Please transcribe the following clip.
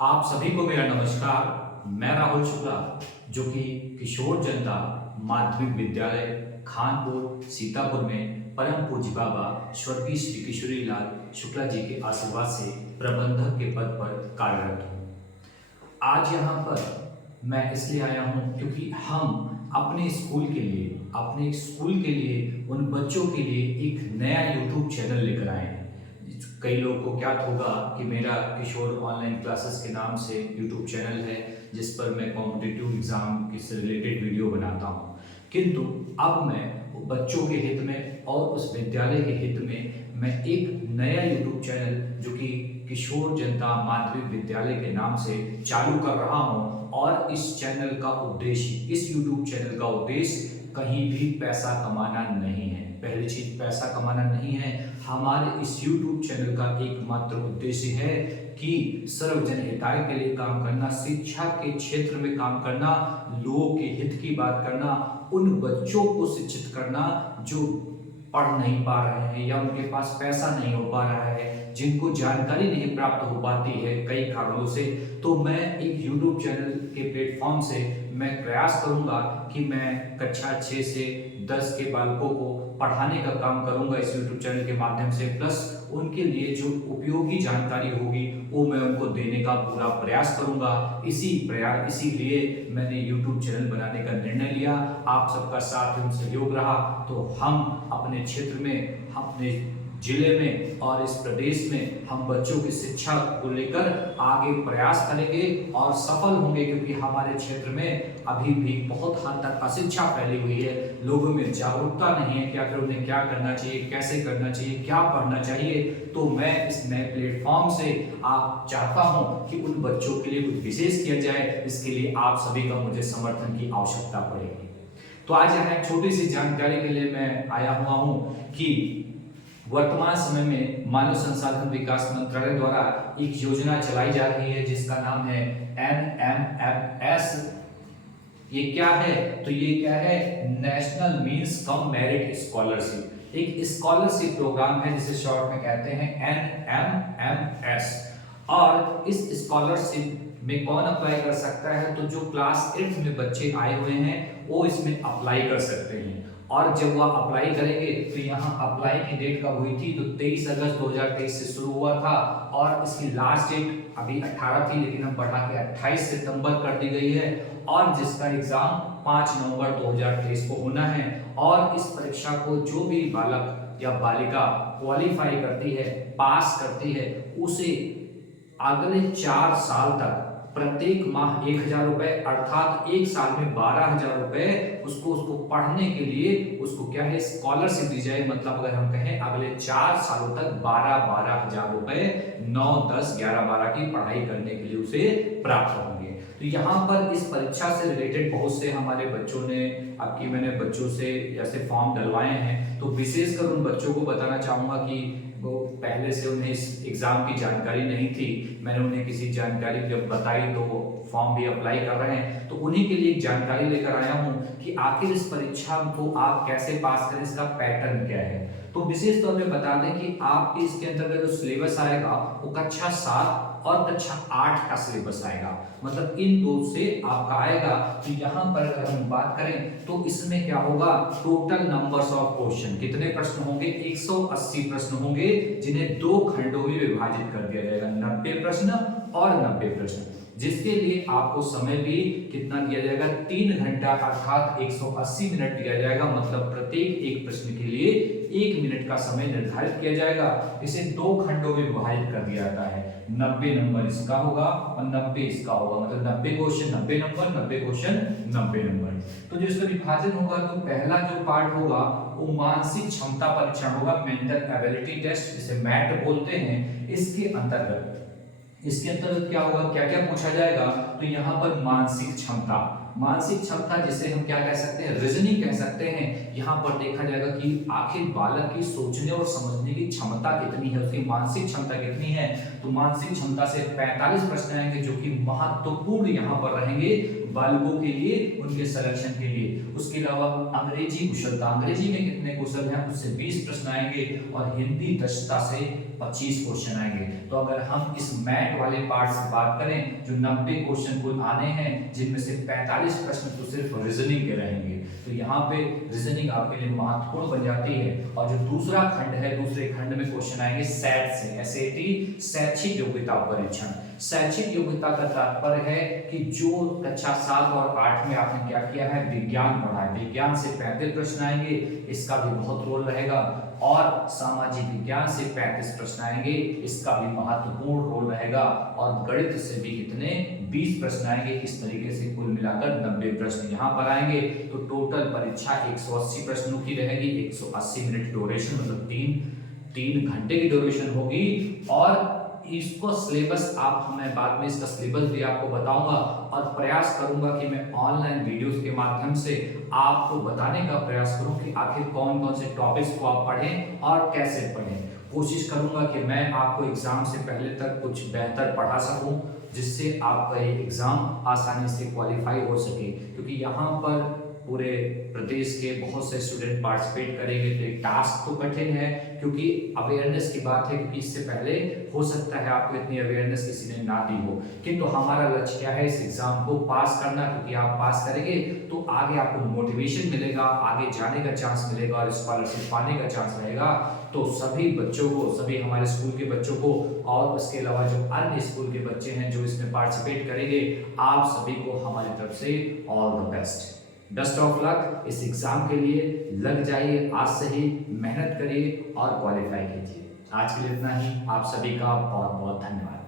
आप सभी को मेरा नमस्कार। मैं राहुल शुक्ला, जो कि किशोर जनता माध्यमिक विद्यालय खानपुर सीतापुर में परम पूज्य बाबा स्वर्गीय श्री किशोरी लाल शुक्ला जी के आशीर्वाद से प्रबंधक के पद पर कार्यरत हूँ। आज यहाँ पर मैं इसलिए आया हूँ क्योंकि हम अपने स्कूल के लिए उन बच्चों के लिए एक नया यूट्यूब चैनल लेकर आए हैं। कई लोगों को ज्ञात होगा कि मेरा किशोर ऑनलाइन क्लासेस के नाम से यूट्यूब चैनल है, जिस पर मैं कॉम्पिटिटिव एग्जाम से रिलेटेड वीडियो बनाता हूँ। किंतु अब मैं बच्चों के हित में और उस विद्यालय के हित में मैं एक नया यूट्यूब चैनल जो कि किशोर जनता माध्यमिक विद्यालय के नाम से चालू कर रहा हूँ। और इस यूट्यूब चैनल का उद्देश्य कहीं भी पैसा कमाना नहीं है। पहली चीज, पैसा कमाना नहीं है। हमारे इस YouTube चैनल का एकमात्र उद्देश्य है कि सर्वजन हिताय के लिए काम करना, शिक्षा के क्षेत्र में काम करना, लोगों के हित की बात करना, उन बच्चों को शिक्षित करना जो पढ़ नहीं पा रहे हैं या उनके पास पैसा नहीं हो पा रहा है, जिनको जानकारी नहीं प्राप्त हो पाती है कई कारणों से। तो मैं एक YouTube चैनल के प्लेटफॉर्म से मैं प्रयास करूंगा कि मैं कक्षा 6 से 10 के बालकों को पढ़ाने का काम करूंगा इस YouTube चैनल के माध्यम से। प्लस उनके लिए जो उपयोगी जानकारी होगी वो मैं उनको देने का पूरा प्रयास करूंगा। इसीलिए मैंने YouTube चैनल बनाने का निर्णय लिया। आप सबका साथ एवं सहयोग रहा तो हम अपने क्षेत्र में, अपने जिले में और इस प्रदेश में हम बच्चों की शिक्षा को लेकर आगे प्रयास करेंगे और सफल होंगे, क्योंकि हमारे क्षेत्र में अभी भी बहुत हद तक अशिक्षा फैली हुई है। लोगों में जागरूकता नहीं है कि आखिर उन्हें क्या करना चाहिए, कैसे करना चाहिए, क्या पढ़ना चाहिए। तो मैं इस नए प्लेटफॉर्म से आप चाहता हूं कि उन बच्चों के लिए कुछ विशेष किया जाए। इसके लिए आप सभी का मुझे समर्थन की आवश्यकता पड़ेगी। तो आज यहाँ एक छोटी सी जानकारी के लिए मैं आया हुआ हूं कि वर्तमान समय में मानव संसाधन विकास मंत्रालय द्वारा एक योजना चलाई जा रही है जिसका नाम है NMFS। ये क्या है? तो ये क्या है? National means cum merit scholarship. एक स्कॉलरशिप प्रोग्राम है जिसे शॉर्ट में कहते हैं NMFS। और इस स्कॉलरशिप में कौन अप्लाई कर सकता है? तो जो क्लास 8 में बच्चे आए हुए हैं वो इसमें अप्लाई कर सकते हैं। और जब वह अप्लाई करेंगे तो यहाँ अप्लाई की डेट कब हुई थी? तो 23 अगस्त 2023 से शुरू हुआ था और इसकी लास्ट डेट अभी 18 थी, लेकिन अब बढ़ा के 28 सितंबर कर दी गई है। और जिसका एग्जाम 5 नवंबर 2023 को होना है। और इस परीक्षा को जो भी बालक या बालिका क्वालिफाई करती है, पास करती है, उसे अगले 4 साल तक प्रत्येक माह 1000 रुपए, अर्थात एक साल में 12,000 रुपए उसको पढ़ने के लिए उसको क्या है, स्कॉलरशिप दी जाए। मतलब अगर हम कहें अगले 4 सालों तक 12,000 रुपए 9, 10, 11, 12 की पढ़ाई करने के लिए उसे प्राप्त होंगे। तो यहाँ पर इस परीक्षा से रिलेटेड बहुत से हमारे बच्चों ने, आपकी मैंने बच्चों से ऐसे फॉर्म डलवाए हैं। तो विशेषकर उन बच्चों को बताना चाहूंगा कि वो पहले से उन्हें इस एग्जाम की जानकारी नहीं थी। मैंने उन्हें किसी जानकारी जब बताई तो वो फॉर्म भी अप्लाई कर रहे हैं। तो उन्हीं के लिए एक जानकारी लेकर आया हूं कि आखिर इस परीक्षा को आप कैसे पास करें, इसका पैटर्न क्या है। तो विशेष तौर पे बता दें कि आपके इसके अंतर्गत जो सिलेबस आएगा वो कक्षा 7 और कक्षा 8 का सिलेबस आएगा। मतलब इन दो से आपका आएगा। तो यहाँ पर अगर हम बात करें तो इसमें क्या होगा, टोटल नंबर्स ऑफ क्वेश्चन कितने प्रश्न होंगे? 180 प्रश्न होंगे, जिन्हें 2 खंडों में विभाजित कर दिया जाएगा, 90 प्रश्न और 90 प्रश्न, जिसके लिए आपको समय भी कितना दिया जाएगा? 3 घंटा, अर्थात 180 मिनट दिया जाएगा। मतलब प्रत्येक एक प्रश्न के लिए 1 मिनट का समय निर्धारित किया जाएगा। इसे 2 खंडों में विभाजित कर दिया जाता है। 90 नंबर इसका होगा और 90 इसका होगा। मतलब 90 क्वेश्चन 90 नंबर, 90 क्वेश्चन 90 नंबर। तो जो इसका विभाजन होगा, तो पहला जो पार्ट होगा वो मानसिक क्षमता परीक्षण होगा, मेंटल एबिलिटी टेस्ट, जिसे मैट बोलते हैं। इसके अंतर्गत क्या होगा, क्या क्या पूछा जाएगा? तो यहाँ पर मानसिक क्षमता, मानसिक क्षमता जिसे हम क्या कह सकते हैं, रीजनिंग कह सकते हैं। यहाँ पर देखा जाएगा कि आखिर बालक की सोचने और समझने की क्षमता कितनी है, उसकी मानसिक क्षमता कितनी है। तो मानसिक क्षमता से 45 प्रश्न आएंगे जो कि महत्वपूर्ण यहाँ पर रहेंगे बालकों के लिए, उनके सिलेक्शन के लिए। उसके अलावा अंग्रेजी कुशलता, अंग्रेजी में कितने कुशल हैं, उससे 20 प्रश्न आएंगे और हिंदी दक्षता से 25 क्वेश्चन आएंगे। तो अगर हम इस मैथ वाले पार्ट से बात करें जो 90 क्वेश्चन कुल आने हैं, जिनमें से 45 प्रश्न तो सिर्फ रीजनिंग के रहेंगे, तो यहाँ पे रीजनिंग आपके लिए महत्वपूर्ण बन जाती है। और जो दूसरा खंड है, दूसरे खंड में क्वेश्चन आएंगे सैट से, एसएटी शैक्षिक योग्यता परीक्षण। शैक्षिक योग्यता का तात्पर्य है कि जो कक्षा 7 और 8 में आपने क्या किया है, विज्ञान पढ़ा है, विज्ञान से 35 प्रश्न आएंगे, इसका भी बहुत रोल रहेगा। और सामाजिक विज्ञान से 35 प्रश्न आएंगे, इसका भी महत्वपूर्ण रोल रहेगा। और गणित से भी कितने, 20 प्रश्न आएंगे। इस तरीके से कुल मिलाकर 90 प्रश्न यहाँ पर आएंगे। तो टोटल परीक्षा 180 प्रश्नों की रहेगी, 180 मिनट ड्यूरेशन, मतलब 3 घंटे की ड्यूरेशन होगी। और इसको सिलेबस मैं बाद में इसका सिलेबस भी आपको बताऊंगा और प्रयास करूंगा कि मैं ऑनलाइन वीडियोस के माध्यम से आपको बताने का प्रयास करूं कि आखिर कौन कौन से टॉपिक्स को आप पढ़ें और कैसे पढ़ें। कोशिश करूंगा कि मैं आपको एग्जाम से पहले तक कुछ बेहतर पढ़ा सकूं, जिससे आपका ये एग्जाम आसानी से क्वालिफाई हो सके। क्योंकि यहाँ पर पूरे प्रदेश के बहुत से स्टूडेंट पार्टिसिपेट करेंगे, तो एक टास्क तो कठिन है, क्योंकि अवेयरनेस की बात है, क्योंकि इससे पहले हो सकता है आपको इतनी अवेयरनेस किसी ने ना दी हो। किंतु हमारा लक्ष्य क्या है, इस एग्जाम को पास करना, क्योंकि आप पास करेंगे तो आगे आपको मोटिवेशन मिलेगा, आगे जाने का चांस मिलेगा और स्कॉलरशिप पाने का चांस रहेगा। तो सभी बच्चों को, सभी हमारे स्कूल के बच्चों को और उसके अलावा जो अन्य स्कूल के बच्चे हैं जो इसमें पार्टिसिपेट करेंगे, आप सभी को हमारी तरफ से all the best, best of luck. इस एग्जाम के लिए लग जाइए, आज से ही मेहनत करिए और क्वालिफाई कीजिए। आज के लिए इतना ही, आप सभी का बहुत बहुत धन्यवाद।